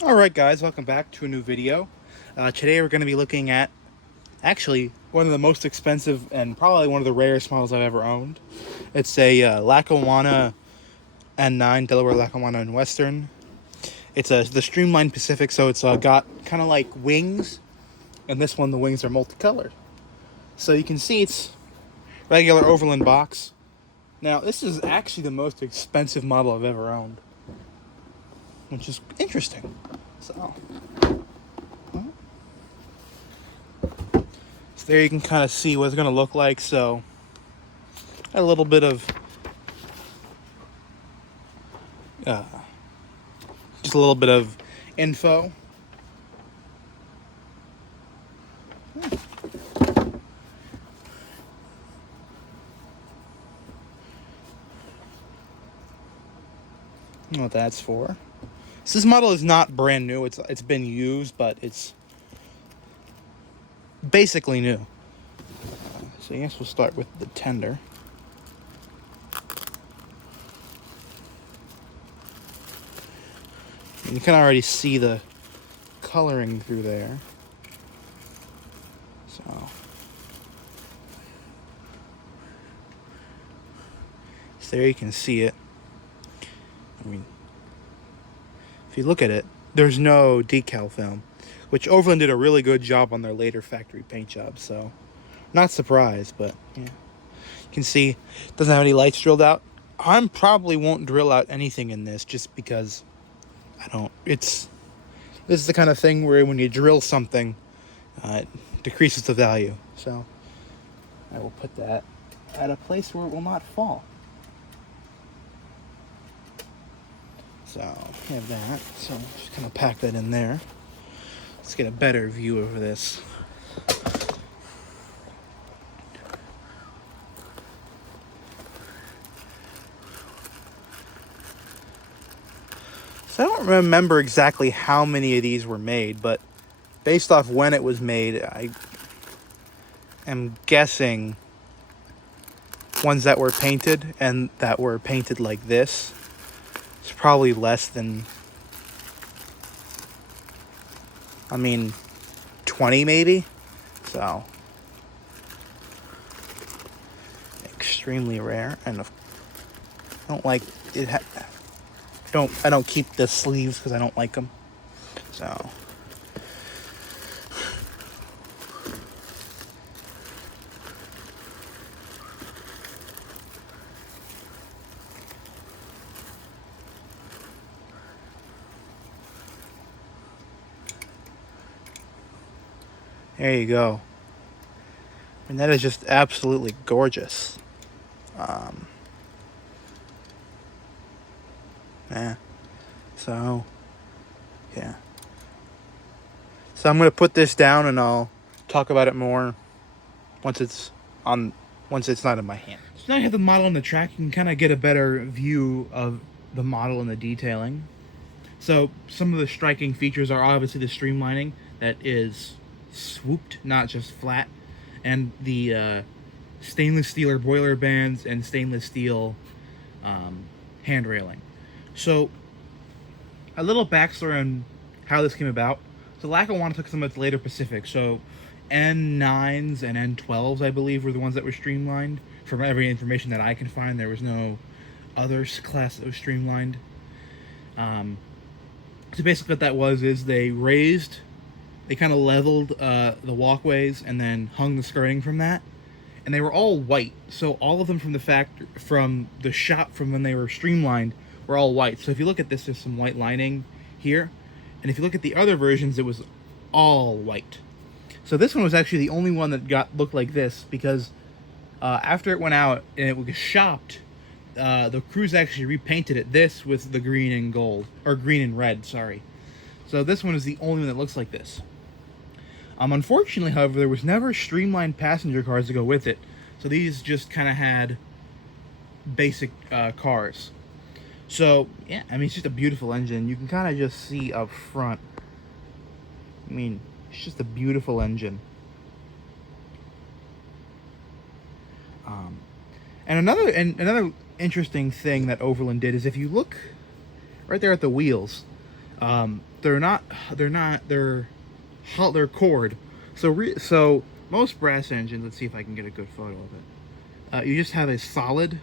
Alright guys, welcome back to a new video. Today we're going to be looking at, actually, one of the most expensive and probably one of the rarest models I've ever owned. It's a Lackawanna N9, Delaware Lackawanna and Western. It's the Streamlined Pacific, so it's got kind of like wings, and this one the wings are multicolored. So you can see it's regular Overland box. Now this is actually the most expensive model I've ever owned, which is interesting. So there you can kind of see what it's going to look like. So a little bit of just a little bit of info. I don't know what that's for. So this model is not brand new. It's been used, but it's basically new. So I guess we'll start with the tender. And you can already see the coloring through there. So there you can see it. I mean, if you look at it, there's no decal film, which Overland did a really good job on their later factory paint jobs. So not surprised, but yeah. You can see it doesn't have any lights drilled out. I probably won't drill out anything in this just because this is the kind of thing where when you drill something, it decreases the value. So I will put that at a place where it will not fall. So we have that. So I'm just gonna pack that in there. Let's get a better view of this. So I don't remember exactly how many of these were made, but based off when it was made, I am guessing ones that were painted and that were painted like this. It's probably less than, 20 maybe. So extremely rare, and I don't like it. I don't keep the sleeves because I don't like them. So there you go. And that is just absolutely gorgeous. Yeah. So, yeah. So I'm gonna put this down and I'll talk about it more once it's not in my hand. So now you have the model on the track, you can kind of get a better view of the model and the detailing. So some of the striking features are obviously the streamlining that is swooped, not just flat, and the stainless steel or boiler bands and stainless steel hand railing. So a little backstory on how this came about. So Lackawanna took some of its later Pacific. So N9s and N12s, I believe, were the ones that were streamlined. From every information that I can find, there was no other class that was streamlined. So basically what that was is they kind of leveled the walkways and then hung the skirting from that. And they were all white. So all of them from the shop from when they were streamlined were all white. So if you look at this, there's some white lining here. And if you look at the other versions, it was all white. So this one was actually the only one that looked like this because after it went out and it was shopped, the crews actually repainted it this with the green and gold, or green and red, sorry. So this one is the only one that looks like this. Unfortunately, however, there was never streamlined passenger cars to go with it. So these just kind of had basic cars. So, yeah, it's just a beautiful engine. You can kind of just see up front. It's just a beautiful engine. And another interesting thing that Overland did is if you look right there at the wheels, They're cord. So most brass engines. Let's see if I can get a good photo of it. You just have a solid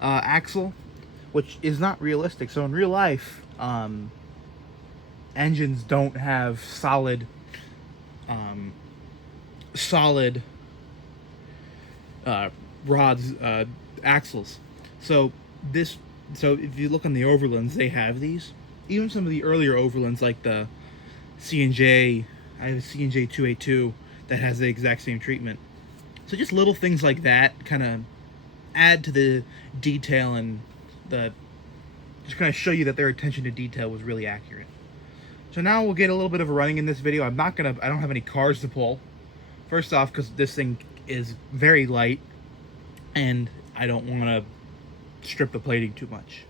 axle, which is not realistic. So in real life, engines don't have solid rods, axles. So this, so if you look on the Overlands, they have these. Even some of the earlier Overlands, like the C&J, I have a C&J 282 that has the exact same treatment. So just little things like that kind of add to the detail and the just kind of show you that their attention to detail was really accurate. So now we'll get a little bit of a running in this video. I don't have any cars to pull. First off, because this thing is very light, and I don't want to strip the plating too much.